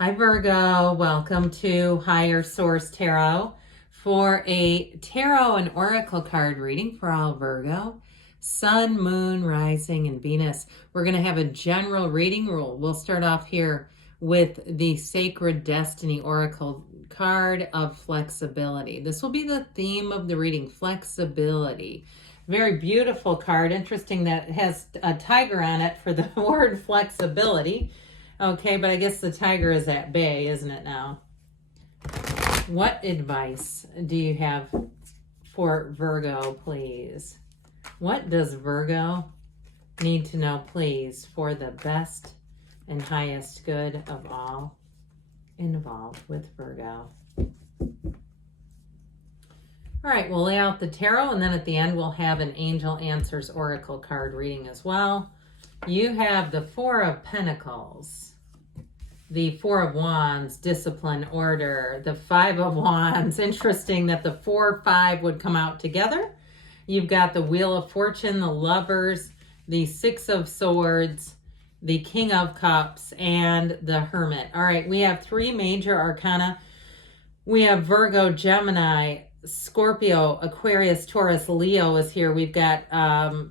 Hi Virgo, welcome to Higher Source Tarot for a tarot and oracle card reading for all Virgo, Sun, Moon, Rising, and Venus. We're going to have a general reading rule. We'll start off here with the Sacred Destiny Oracle card of flexibility. This will be the theme of the reading, flexibility. Very beautiful card. Interesting that it has a tiger on it for the word flexibility. Okay, but I guess the tiger is at bay, isn't it now? What advice do you have for Virgo, please? What does Virgo need to know, please, for the best and highest good of all involved with Virgo? All right, we'll lay out the tarot, and then at the end we'll have an Angel Answers Oracle card reading as well. You have the Four of Pentacles, the Four of Wands, discipline, order, the Five of Wands. Interesting that the 4-5 would come out together. You've got the Wheel of Fortune, the Lovers, the Six of Swords, the King of Cups, and the Hermit. All right, we have three major arcana. We have Virgo, Gemini, Scorpio, Aquarius, Taurus, Leo is here. We've got,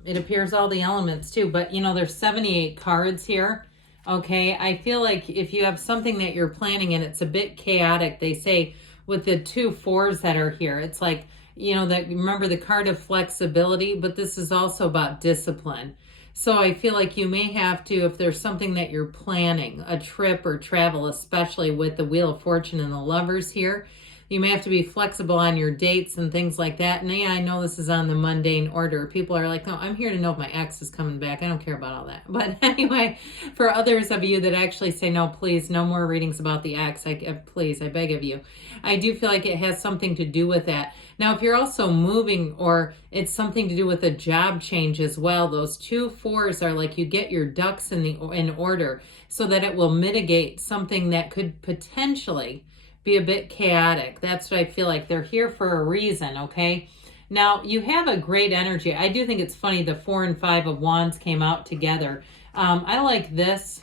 it appears all the elements too, but you know, there's 78 cards here. Okay, I feel like if you have something that you're planning and it's a bit chaotic, they say with the 2 4s that are here, it's like, you know, that remember the card of flexibility, but this is also about discipline. So I feel like you may have to, if there's something that you're planning, a trip or travel, especially with the Wheel of Fortune and the Lovers here, you may have to be flexible on your dates and things like that. And yeah, I know this is on the mundane order. People are like, no, I'm here to know if my ex is coming back. I don't care about all that. But anyway, for others of you that actually say, no, please, no more readings about the ex. Please, I beg of you. I do feel like it has something to do with that. Now, if you're also moving or it's something to do with a job change as well, those 2 4s are like you get your ducks in order so that it will mitigate something that could potentially be a bit chaotic. That's what I feel like. They're here for a reason, okay? Now, you have a great energy. I do think it's funny the 4 and 5 of Wands came out together. I like this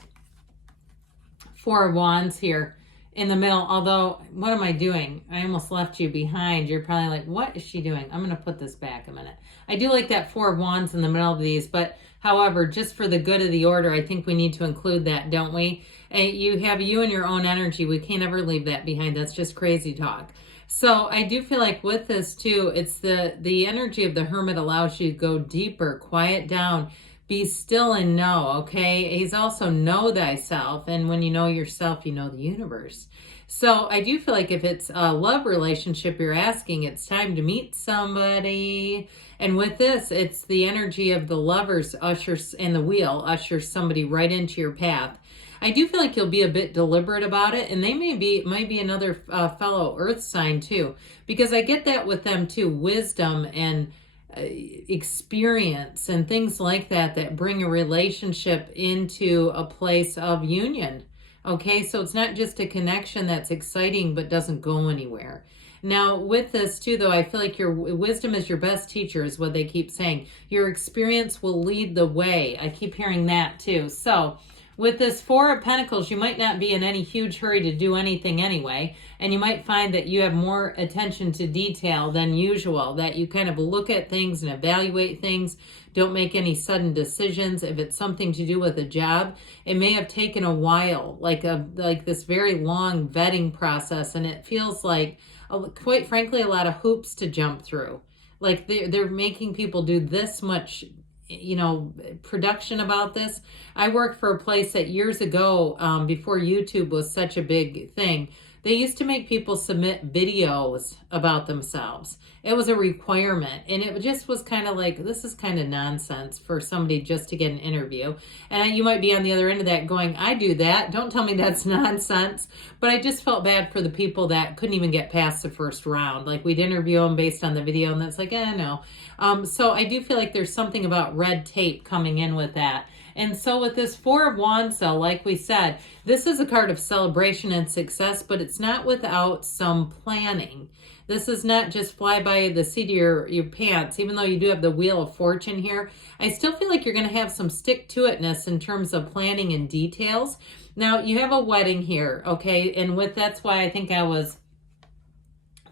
4 of Wands here in the middle, although, what am I doing? I almost left you behind. You're probably like, what is she doing? I'm going to put this back a minute. I do like that 4 of Wands in the middle of these, but however, just for the good of the order, I think we need to include that, don't we? You have you and your own energy. We can't ever leave that behind. That's just crazy talk. So I do feel like with this too, it's the energy of the Hermit allows you to go deeper, quiet down, be still and know, okay? He's also know thyself. And when you know yourself, you know the universe. So I do feel like if it's a love relationship you're asking, it's time to meet somebody. And with this, it's the energy of the Lovers ushers and the Wheel ushers somebody right into your path. I do feel like you'll be a bit deliberate about it, and they might be another fellow earth sign too, because I get that with them too, wisdom and experience and things like that bring a relationship into a place of union. Okay, so it's not just a connection that's exciting but doesn't go anywhere. Now, with this too, though, I feel like your wisdom is your best teacher, is what they keep saying. Your experience will lead the way. I keep hearing that too. So with this 4 of Pentacles, you might not be in any huge hurry to do anything anyway, and you might find that you have more attention to detail than usual, that you kind of look at things and evaluate things, don't make any sudden decisions. If it's something to do with a job, it may have taken a while, like this very long vetting process, and it feels like, quite frankly, a lot of hoops to jump through. Like they're making people do this much, you know, production about this. I worked for a place that years ago, before YouTube was such a big thing, they used to make people submit videos about themselves. It was a requirement, and it just was kind of like, this is kind of nonsense for somebody just to get an interview. And you might be on the other end of that going, I do that. Don't tell me that's nonsense. But I just felt bad for the people that couldn't even get past the first round. Like, we'd interview them based on the video, and that's like, no. So I do feel like there's something about red tape coming in with that. And so with this Four of Wands, though, like we said, this is a card of celebration and success, but it's not without some planning. This is not just fly by the seat of your pants. Even though you do have the Wheel of Fortune here, I still feel like you're going to have some stick-to-itness in terms of planning and details. Now, you have a wedding here, okay? And that's why I think I was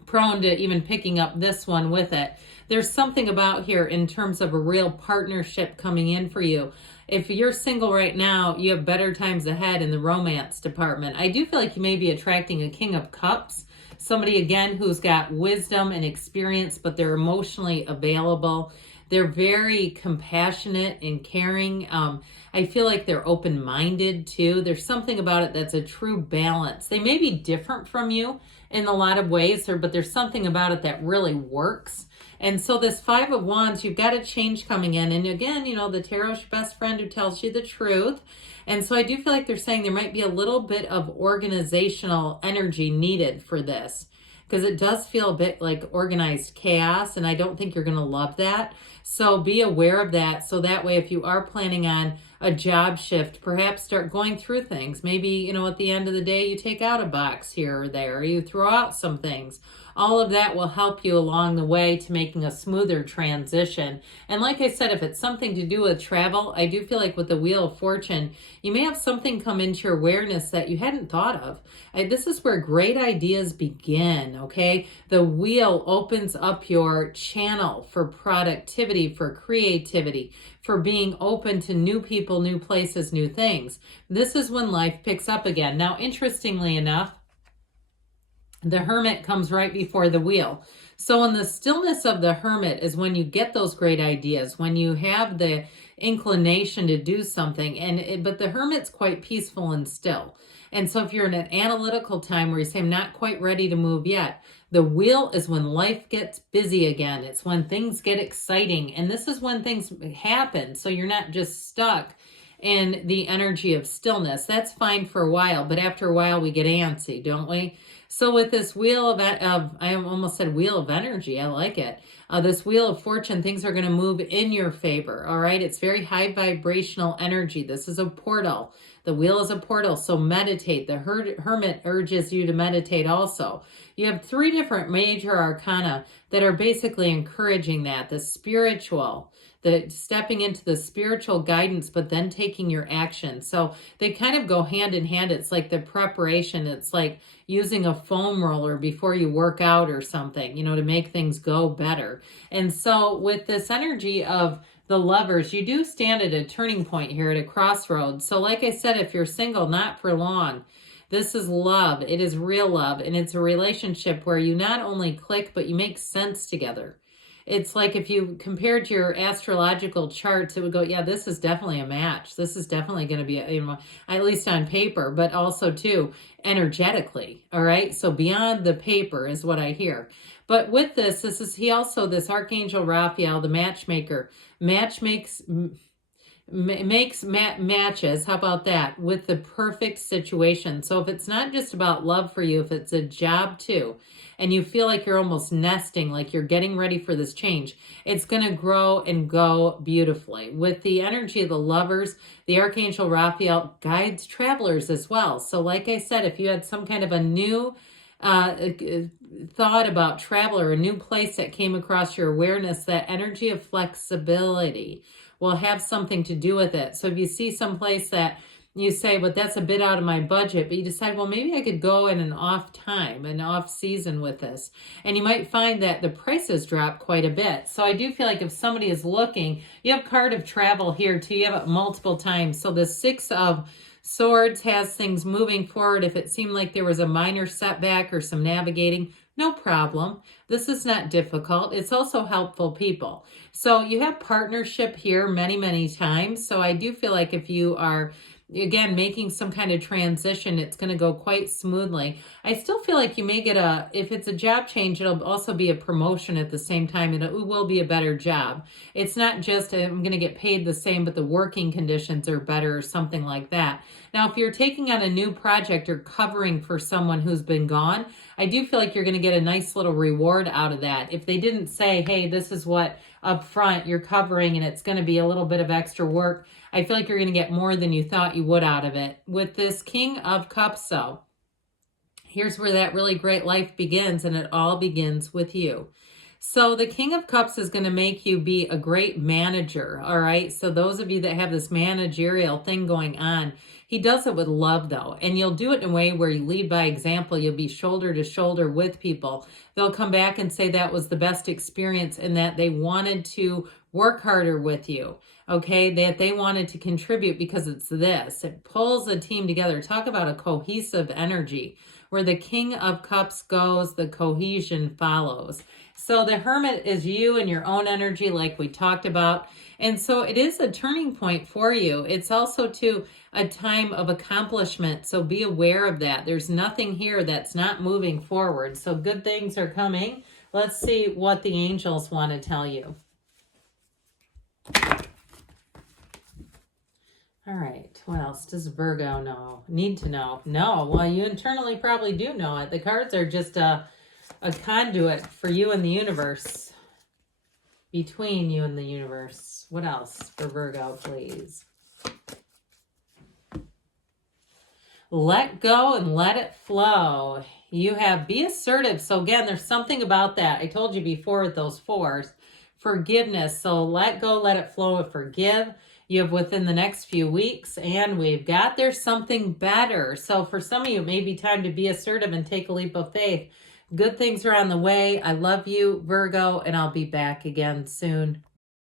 prone to even picking up this one with it. There's something about here in terms of a real partnership coming in for you. If you're single right now, you have better times ahead in the romance department. I do feel like you may be attracting a King of Cups. Somebody, again, who's got wisdom and experience, but they're emotionally available. They're very compassionate and caring. I feel like they're open-minded, too. There's something about it that's a true balance. They may be different from you in a lot of ways, but there's something about it that really works. And so this Five of Wands, you've got a change coming in. And again, you know, the tarot's your best friend who tells you the truth. And so I do feel like they're saying there might be a little bit of organizational energy needed for this, because it does feel a bit like organized chaos, and I don't think you're going to love that. So be aware of that. So that way, if you are planning on a job shift, perhaps start going through things. Maybe, you know, at the end of the day, you take out a box here or there, or you throw out some things. All of that will help you along the way to making a smoother transition. And like I said, if it's something to do with travel, I do feel like with the Wheel of Fortune, you may have something come into your awareness that you hadn't thought of. This is where great ideas begin, okay? The wheel opens up your channel for productivity, for creativity, for being open to new people, new places, new things. This is when life picks up again. Now, interestingly enough, the Hermit comes right before the Wheel. So in the stillness of the Hermit is when you get those great ideas, when you have the inclination to do something. But the Hermit's quite peaceful and still. And so if you're in an analytical time where you say, I'm not quite ready to move yet, the Wheel is when life gets busy again. It's when things get exciting. And this is when things happen. So you're not just stuck in the energy of stillness. That's fine for a while, but after a while we get antsy, don't we? So with this Wheel of I almost said Wheel of Energy, I like it. This Wheel of Fortune, things are going to move in your favor, all right? It's very high vibrational energy. This is a portal. The Wheel is a portal, so meditate. The Hermit urges you to meditate also. You have 3 different major arcana that are basically encouraging that. The spiritual, the stepping into the spiritual guidance, but then taking your action. So they kind of go hand in hand. It's like the preparation. It's like using a foam roller before you work out or something, you know, to make things go better. And so with this energy of the Lovers, you do stand at a turning point here, at a crossroads. So like I said, if you're single, not for long. This is love. It is real love. And it's a relationship where you not only click, but you make sense together. It's like if you compared your astrological charts, it would go, yeah, this is definitely a match. This is definitely going to be, you know, at least on paper, but also too energetically. All right. So beyond the paper is what I hear. But with this is this Archangel Raphael, the matchmaker, makes matches, how about that, with the perfect situation. So if it's not just about love for you, if it's a job too, and you feel like you're almost nesting, like you're getting ready for this change, it's going to grow and go beautifully. With the energy of the Lovers, the Archangel Raphael guides travelers as well. So like I said, if you had some kind of a new thought about travel or a new place that came across your awareness, that energy of flexibility will have something to do with it. So if you see some place that you say, but that's a bit out of my budget, but you decide, well, maybe I could go in an off time, an off season with this. And you might find that the prices drop quite a bit. So I do feel like if somebody is looking, you have card of travel here too. You have it multiple times. So the 6 of Swords has things moving forward. If it seemed like there was a minor setback or some navigating, no problem. This is not difficult. It's also helpful people. So you have partnership here many, many times. So I do feel like if you are, again, making some kind of transition, it's going to go quite smoothly. I still feel like you may get if it's a job change, it'll also be a promotion at the same time, and it will be a better job. It's not just, I'm going to get paid the same, but the working conditions are better or something like that. Now, if you're taking on a new project or covering for someone who's been gone, I do feel like you're going to get a nice little reward out of that. If they didn't say, hey, this is what up front. You're covering, and it's going to be a little bit of extra work. I feel like you're going to get more than you thought you would out of it. With this King of Cups, though, here's where that really great life begins, and it all begins with you. So the King of Cups is going to make you be a great manager, all right? So those of you that have this managerial thing going on, he does it with love, though, and you'll do it in a way where you lead by example. You'll be shoulder to shoulder with people. They'll come back and say that was the best experience and that they wanted to work harder with you, okay? That they wanted to contribute because it's this. It pulls a team together. Talk about a cohesive energy. Where the King of Cups goes, the cohesion follows. So the Hermit is you and your own energy like we talked about. And so it is a turning point for you. It's also too a time of accomplishment. So be aware of that. There's nothing here that's not moving forward. So good things are coming. Let's see what the angels want to tell you. All right, what else does Virgo need to know? No, well, you internally probably do know it. The cards are just a conduit for you and the universe, between you and the universe. What else for Virgo, please? Let go and let it flow. You have be assertive. So again, there's something about that. I told you before with those fours. Forgiveness. So let go, let it flow, and forgive. You have within the next few weeks, and we've got there's something better. So for some of you, it may be time to be assertive and take a leap of faith. Good things are on the way. I love you, Virgo, and I'll be back again soon.